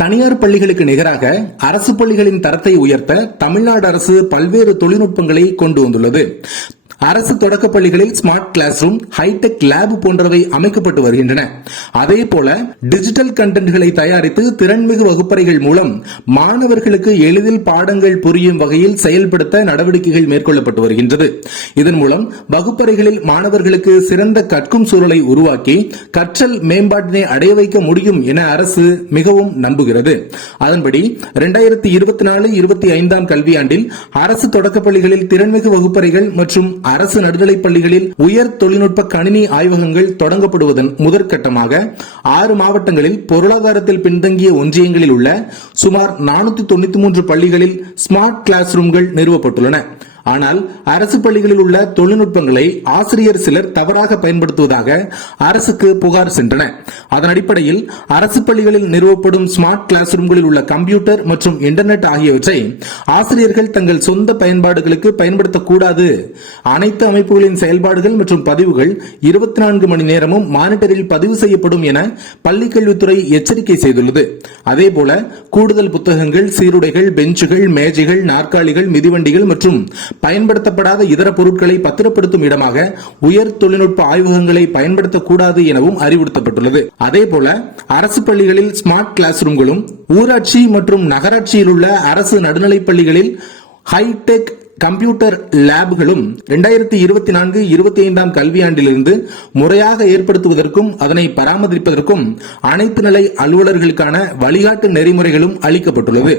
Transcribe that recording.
தனியார் பள்ளிகளுக்கு நிகராக அரசு பள்ளிகளின் தரத்தை உயர்த்த தமிழ்நாடு அரசு பல்வேறு தொழில்நுட்பங்களை கொண்டு வந்துள்ளது. அரசு தொடக்க பள்ளிகளில் smart class room, hi tech lab போன்றவை அமைக்கப்பட்டு வருகின்றன. அதேபோல டிஜிட்டல் கண்டென்ட்களை தயாரித்து திறன்மிகு வகுப்பறைகள் மூலம் மாணவர்களுக்கு எளிதில் பாடங்கள் புரியும் வகையில் செயல்படுத்த நடவடிக்கைகள் மேற்கொள்ளப்பட்டு வருகின்றது. இதன் மூலம் வகுப்பறைகளில் மாணவர்களுக்கு சிறந்த கற்கும் சூழலை உருவாக்கி கற்றல் மேம்பாட்டினை அடைய வைக்க முடியும் என அரசு மிகவும் நம்புகிறது. அதன்படி 2024-25 கல்வியாண்டில் அரசு தொடக்க பள்ளிகளில் திறன்மிகு வகுப்பறைகள் மற்றும் அரசு நடுநிலைப் பள்ளிகளில் உயர் தொழில்நுட்ப கணினி ஆய்வகங்கள் தொடங்கப்படுவதன் முதற்கட்டமாக 6 மாவட்டங்களில் பொருளாதாரத்தில் பின்தங்கிய ஒன்றியங்களில் உள்ள சுமார் 493 பள்ளிகளில் ஸ்மார்ட் கிளாஸ் ரூம்கள் நிறுவப்பட்டுள்ளன. ஆனால் அரசு பள்ளிகளில் உள்ள தொழில்நுட்பங்களை ஆசிரியர் சிலர் தவறாக பயன்படுத்துவதாக அரசுக்கு புகார் சென்றன. அதன் அடிப்படையில் அரசு பள்ளிகளில் நிறுவப்படும் ஸ்மார்ட் கிளாஸ் ரூம்களில் உள்ள கம்ப்யூட்டர் மற்றும் இன்டர்நெட் ஆகியவற்றை ஆசிரியர்கள் தங்கள் சொந்த பயன்பாடுகளுக்கு பயன்படுத்தக்கூடாது. அனைத்து அமைப்புகளின் செயல்பாடுகள் மற்றும் பதிவுகள் 24 மணி நேரமும் மானிட்டரில் பதிவு செய்யப்படும் என பள்ளிக்கல்வித்துறை எச்சரிக்கை செய்துள்ளது. அதேபோல கூடுதல் புத்தகங்கள், சீருடைகள், பெஞ்சுகள், மேஜைகள், நாற்காலிகள், மிதிவண்டிகள் மற்றும் பயன்படுத்தப்படாத இதர பொருட்களை பத்திரப்படுத்தும் இடமாக உயர் தொழில்நுட்ப ஆய்வகங்களை பயன்படுத்தக்கூடாது எனவும் அறிவுறுத்தப்பட்டுள்ளது. அதேபோல அரசு பள்ளிகளில் ஸ்மார்ட் கிளாஸ் ரூம்களும், ஊராட்சி மற்றும் நகராட்சியில் உள்ள அரசு நடுநிலைப் பள்ளிகளில் ஹைடெக் கம்ப்யூட்டர் லேப்களும் 2024-25 கல்வியாண்டிலிருந்து முறையாக ஏற்படுத்துவதற்கும் அதனை பராமரிப்பதற்கும் அனைத்து நிலை அலுவலர்களுக்கான வழிகாட்டு நெறிமுறைகளும் அளிக்கப்பட்டுள்ளது.